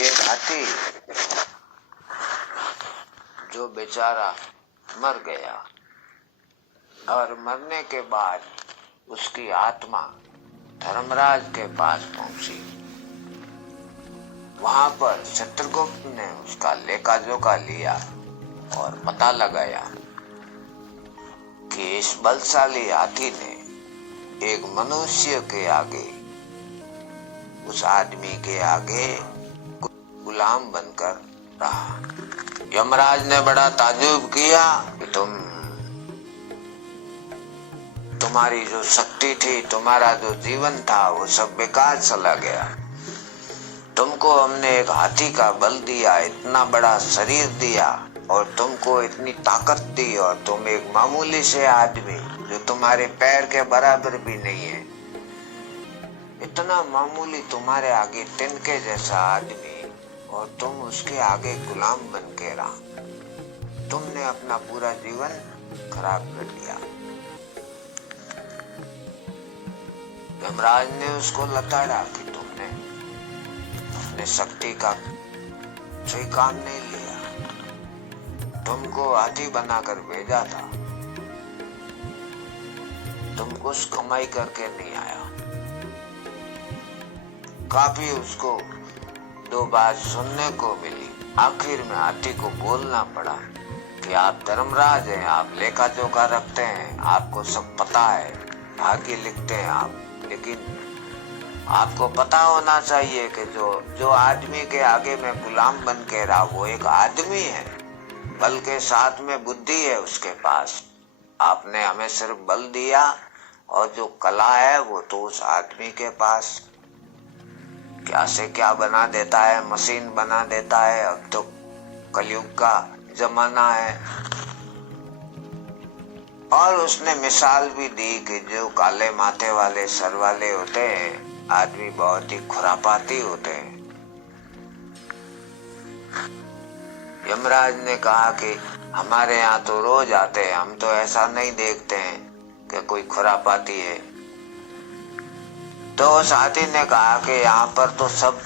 एक हाथी जो बेचारा मर गया और मरने के बाद उसकी आत्मा धर्मराज के पास पहुंची। वहां पर चित्रगुप्त ने उसका लेखा जोखा लिया और पता लगाया कि इस बलशाली हाथी ने एक मनुष्य के आगे, उस आदमी के आगे गुलाम बनकर रहा। यमराज ने बड़ा ताज्जुब किया कि तुम्हारी जो शक्ति थी, तुम्हारा जो जीवन था, वो सब बेकार चला गया। तुमको हमने एक हाथी का बल दिया, इतना बड़ा शरीर दिया और तुमको इतनी ताकत दी, और तुम एक मामूली से आदमी जो तुम्हारे पैर के बराबर भी नहीं है, इतना मामूली तुम्हारे आगे तिनके जैसा आदमी, और तुम उसके आगे गुलाम बन के रहा। तुमने अपना पूरा जीवन खराब कर दिया। यमराज ने उसको लताड़ा कि तुमने अपने शक्ति का सही काम नहीं लिया। तुमको हाथी बनाकर भेजा था, तुम कुछ कमाई करके नहीं आया। काफी उसको दो बात सुनने को मिली। आखिर में हाथी को बोलना पड़ा कि आप धर्मराज हैं, आप लेखा जोखा रखते हैं, आपको सब पता है, भाग्य लिखते हैं आप, लेकिन आपको पता होना चाहिए कि जो आदमी के आगे मैं गुलाम बन के रहा, वो एक आदमी है, बल्कि साथ में बुद्धि है उसके पास। आपने हमें सिर्फ बल दिया और जो कला है वो तो उस आदमी के पास क्या से क्या बना देता है, मशीन बना देता है। अब तो कलयुग का जमाना है। और उसने मिसाल भी दी कि जो काले माथे वाले सर वाले होते हैं आदमी बहुत ही खुरापाती होते हैं। यमराज ने कहा कि हमारे यहाँ तो रोज आते हैं, हम तो ऐसा नहीं देखते हैं कि कोई खुरापाती है। तो उस हाथी ने कहा कि यहाँ पर तो सब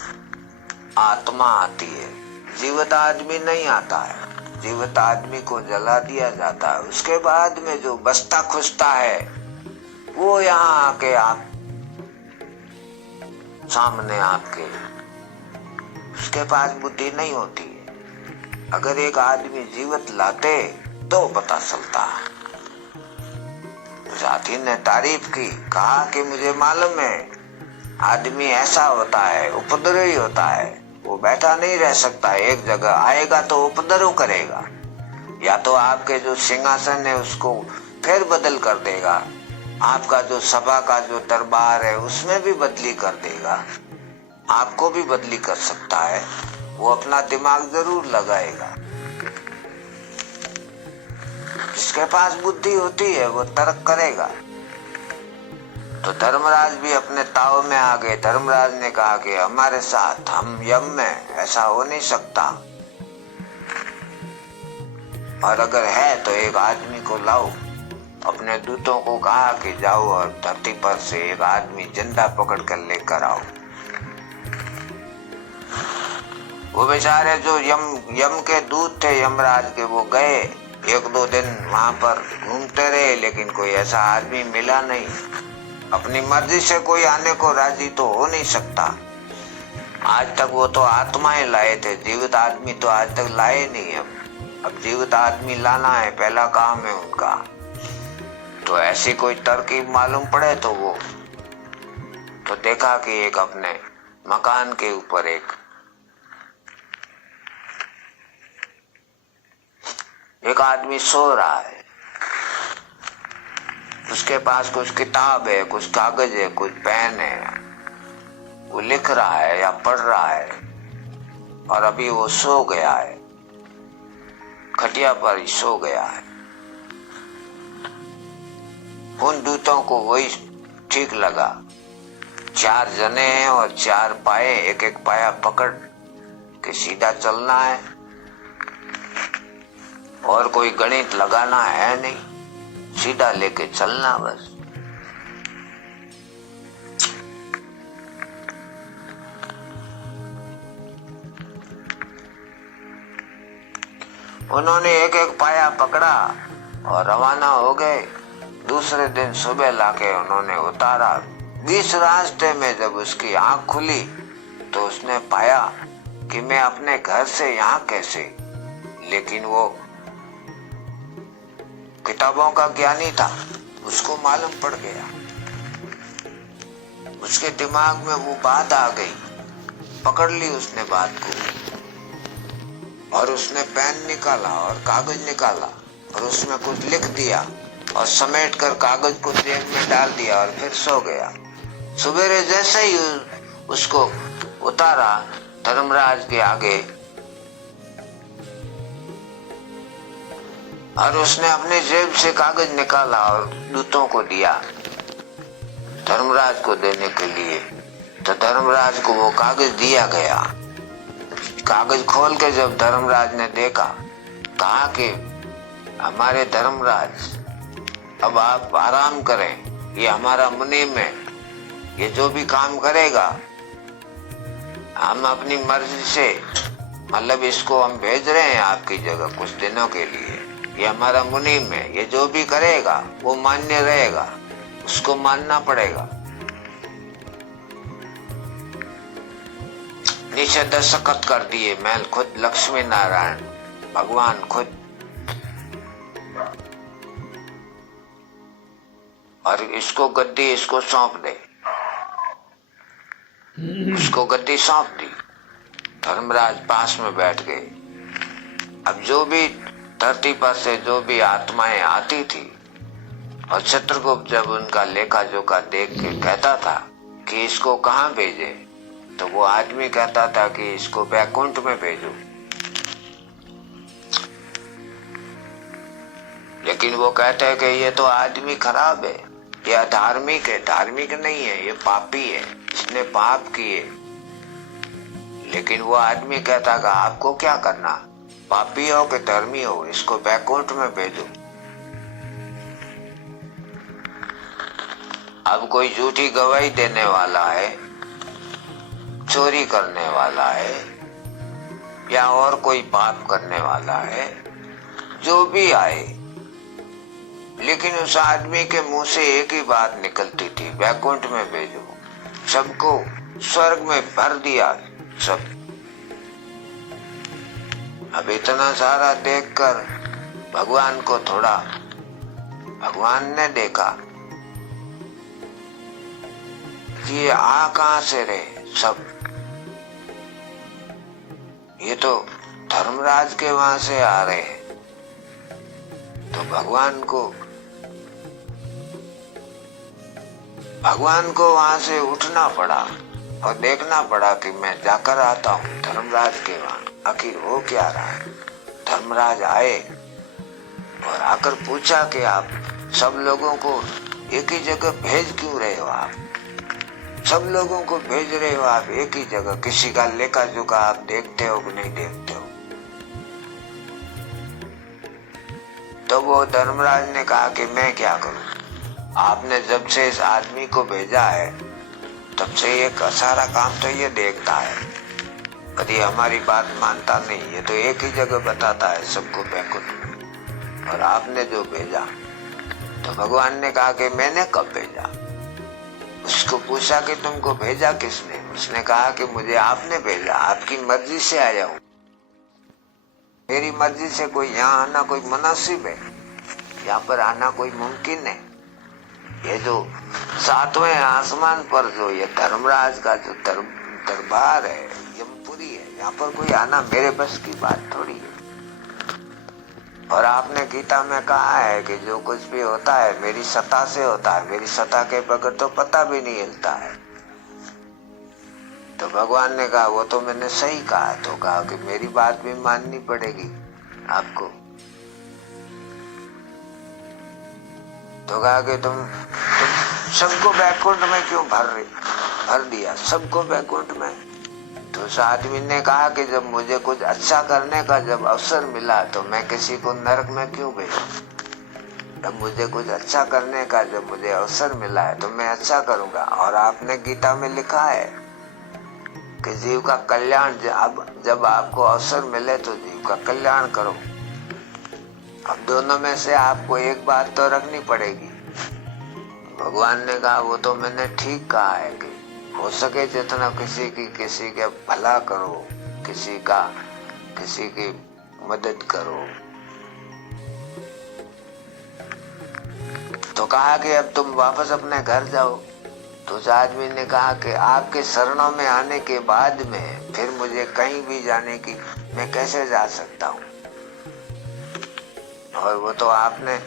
आत्मा आती है, जीवित आदमी नहीं आता है। जीवित आदमी को जला दिया जाता है, उसके बाद में जो बचता खुचता है वो यहाँ आके आप सामने आपके, उसके पास बुद्धि नहीं होती है। अगर एक आदमी जीवित लाते तो पता चलता। उस हाथी ने तारीफ की, कहा कि मुझे मालूम है आदमी ऐसा होता है, उपद्रवी होता है, वो बैठा नहीं रह सकता एक जगह, आएगा तो उपद्रव करेगा, या तो आपके जो सिंहासन है उसको फिर बदल कर देगा, आपका जो सभा का जो दरबार है उसमें भी बदली कर देगा, आपको भी बदली कर सकता है। वो अपना दिमाग जरूर लगाएगा। जिसके पास बुद्धि होती है वो तर्क करेगा। तो धर्मराज भी अपने ताव में आ गए। धर्मराज ने कहा कि हमारे साथ, हम यम में, ऐसा हो नहीं सकता, और अगर है तो एक आदमी को लाओ। अपने दूतों को कहा कि जाओ और धरती पर से एक आदमी जिंदा पकड़ कर लेकर आओ। वो बेचारे जो यम के दूत थे यमराज के, वो गए, एक दो दिन वहां पर घूमते रहे, लेकिन कोई ऐसा आदमी मिला नहीं। अपनी मर्जी से कोई आने को राजी तो हो नहीं सकता। आज तक वो तो आत्माएं लाए थे, जीवित आदमी तो आज तक लाए नहीं। अब जीवित आदमी लाना है, पहला काम है उनका। तो ऐसी कोई तरकीब मालूम पड़े तो वो तो देखा कि एक अपने मकान के ऊपर एक आदमी सो रहा है। उसके पास कुछ किताब है, कुछ कागज है, कुछ पेन है, वो लिख रहा है या पढ़ रहा है, और अभी वो सो गया है, खटिया पर ही सो गया है। उन दूतों को वही ठीक लगा। 4 जने हैं और 4 पाए, एक एक पाया पकड़ के सीधा चलना है, और कोई गणित लगाना है नहीं, सीधा लेके चलना बस। उन्होंने एक एक पाया पकड़ा और रवाना हो गए। दूसरे दिन सुबह लाके उन्होंने उतारा। बीच रास्ते में जब उसकी आंख खुली तो उसने पाया कि मैं अपने घर से यहाँ कैसे। लेकिन वो किताबों का ज्ञानी था, उसको मालूम पड़ गया। उसके दिमाग में वो बात आ गई, पकड़ ली उसने बात को, और उसने पेन निकाला और कागज निकाला और उसमें कुछ लिख दिया और समेट कर कागज को जेब में डाल दिया और फिर सो गया। सवेरे जैसे ही उसको उतारा धर्मराज के आगे और उसने अपने जेब से कागज निकाला और दूतों को दिया धर्मराज को देने के लिए। तो धर्मराज को वो कागज दिया गया। कागज खोल के जब धर्मराज ने देखा, कहा कि हमारे धर्मराज अब आप आराम करें, ये हमारा मुनीम है, ये जो भी काम करेगा हम अपनी मर्जी से, मतलब इसको हम भेज रहे हैं आपकी जगह कुछ दिनों के लिए, ये हमारा मुनीम है, ये जो भी करेगा वो मान्य रहेगा, उसको मानना पड़ेगा। नीचे दस्तखत कर दिए मैं खुद, लक्ष्मी नारायण भगवान खुद, और इसको गद्दी इसको सौंप दे। उसको गद्दी सौंप दी। धर्मराज पास में बैठ गए। अब जो भी धरती पर से जो भी आत्माएं आती थी और चित्रगुप्त जब उनका लेखा जोखा देख के कहता था कि इसको कहाँ भेजे, तो वो आदमी कहता था कि इसको बैकुंठ में भेजो। लेकिन वो कहते हैं कि ये तो आदमी खराब है, ये अधार्मिक है, धार्मिक नहीं है, ये पापी है, इसने पाप किए। लेकिन वो आदमी कहता कि आपको क्या करना, पापी हो कि धर्मी हो, इसको बैकुंठ में भेजो। अब कोई झूठी गवाही देने वाला है, चोरी करने वाला है, या और कोई पाप करने वाला है, जो भी आए, लेकिन उस आदमी के मुंह से एक ही बात निकलती थी, बैकुंठ में भेजो। सबको स्वर्ग में भर दिया सब। अब इतना सारा देखकर भगवान को थोड़ा, भगवान ने देखा कि ये आ कहां से रहे सब, ये तो धर्मराज के वहां से आ रहे हैं। तो भगवान को वहां से उठना पड़ा और देखना पड़ा कि मैं जाकर आता हूँ धर्मराज के वहां, आखिर हो क्या रहा है। धर्मराज आए और आकर पूछा कि आप सब लोगों को एक ही जगह भेज क्यों रहे हो, आप सब लोगों को भेज रहे हो आप एक ही जगह, किसी का लेखा जोखा आप देखते हो कि नहीं देखते हो। तो वो धर्मराज ने कहा कि मैं क्या करूं, आपने जब से इस आदमी को भेजा है तब से ये सारा काम तो ये देखता है, कभी हमारी बात मानता नहीं, ये तो एक ही जगह बताता है सबको बैकुंठ में। और आपने जो भेजा, तो भगवान ने कहा कि मैंने कब भेजा। उसको पूछा कि तुमको भेजा किसने, उसने कहा कि मुझे आपने भेजा, आपकी मर्जी से आया हूँ, मेरी मर्जी से कोई यहाँ आना कोई मुनासिब है, यहाँ पर आना कोई मुमकिन है। ये जो सातवें आसमान पर जो ये धर्मराज का जो दरबार है, यमपुरी है, यहाँ पर कोई आना मेरे बस की बात थोड़ी है। और आपने गीता में कहा है कि जो कुछ भी होता है मेरी सत्ता से होता है, मेरी सत्ता के बगैर तो पता भी नहीं हिलता है। तो भगवान ने कहा वो तो मैंने सही कहा, तो कहा कि मेरी बात भी माननी पड़ेगी आपको। तो कहा कि तुम सबको बैकुंठ में क्यों भर दिया, सबको बैकुंठ में। तो उस आदमी ने कहा कि जब मुझे कुछ अच्छा करने का जब अवसर मिला तो मैं किसी को नरक में क्यों भेजूं। जब मुझे कुछ अच्छा करने का जब मुझे अवसर मिला है तो मैं अच्छा करूंगा। और आपने गीता में लिखा है कि जीव का कल्याण, जब आपको अवसर मिले तो जीव का कल्याण करो। अब दोनों में से आपको एक बात तो रखनी पड़ेगी। भगवान ने कहा वो तो मैंने ठीक कहा है कि हो सके जितना किसी के भला करो, किसी की मदद करो। तो कहा कि अब तुम वापस अपने घर जाओ। तो उस आदमी ने कहा कि आपके शरणों में आने के बाद में फिर मुझे कहीं भी जाने की मैं कैसे जा सकता हूँ। और वो तो आपने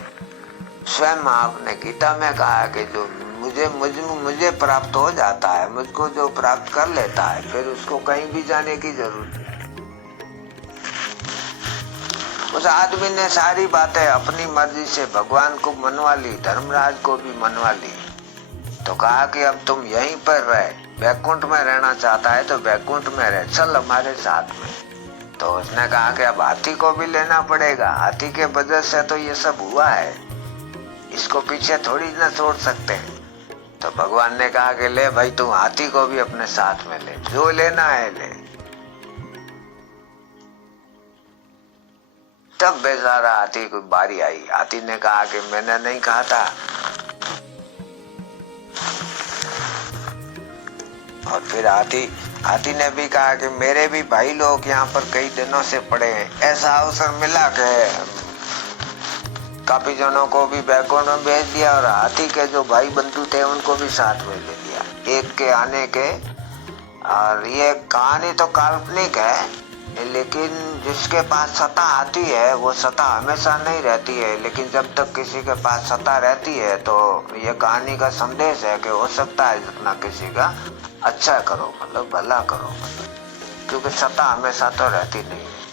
स्वयं आपने गीता में कहा कि जो मुझे प्राप्त हो जाता है, मुझको जो प्राप्त कर लेता है फिर उसको कहीं भी जाने की जरूरत नहीं। उस आदमी ने सारी बातें अपनी मर्जी से भगवान को मनवा ली, धर्मराज को भी मनवा ली। तो कहा कि अब तुम यहीं पर रहे, वैकुंठ में रहना चाहता है तो वैकुंठ में रह, चल हमारे साथ में। तो उसने कहा कि अब हाथी को भी लेना पड़ेगा, हाथी के वजह से तो ये सब हुआ है, इसको पीछे थोड़ी ना छोड़ सकते हैं। तो भगवान ने कहा कि ले भाई तू हाथी को भी अपने साथ में ले, जो लेना है ले। तब बेचारा हाथी की बारी आई। हाथी ने कहा कि मैंने नहीं कहा था। और फिर हाथी ने भी कहा कि मेरे भी भाई लोग यहाँ पर कई दिनों से पड़े हैं, ऐसा अवसर मिला कि काफी जनों को भी बैकुंठ में भेज दिया और हाथी के जो भाई बंधु थे उनको भी साथ में ले लिया एक के आने के। और ये कहानी तो काल्पनिक है, लेकिन जिसके पास सत्ता आती है वो सत्ता हमेशा नहीं रहती है, लेकिन जब तक किसी के पास सत्ता रहती है तो ये कहानी का संदेश है कि हो सकता है जितना किसी का अच्छा करो, मतलब भला करो, मतलब क्योंकि सत्ता हमेशा तो रहती नहीं है।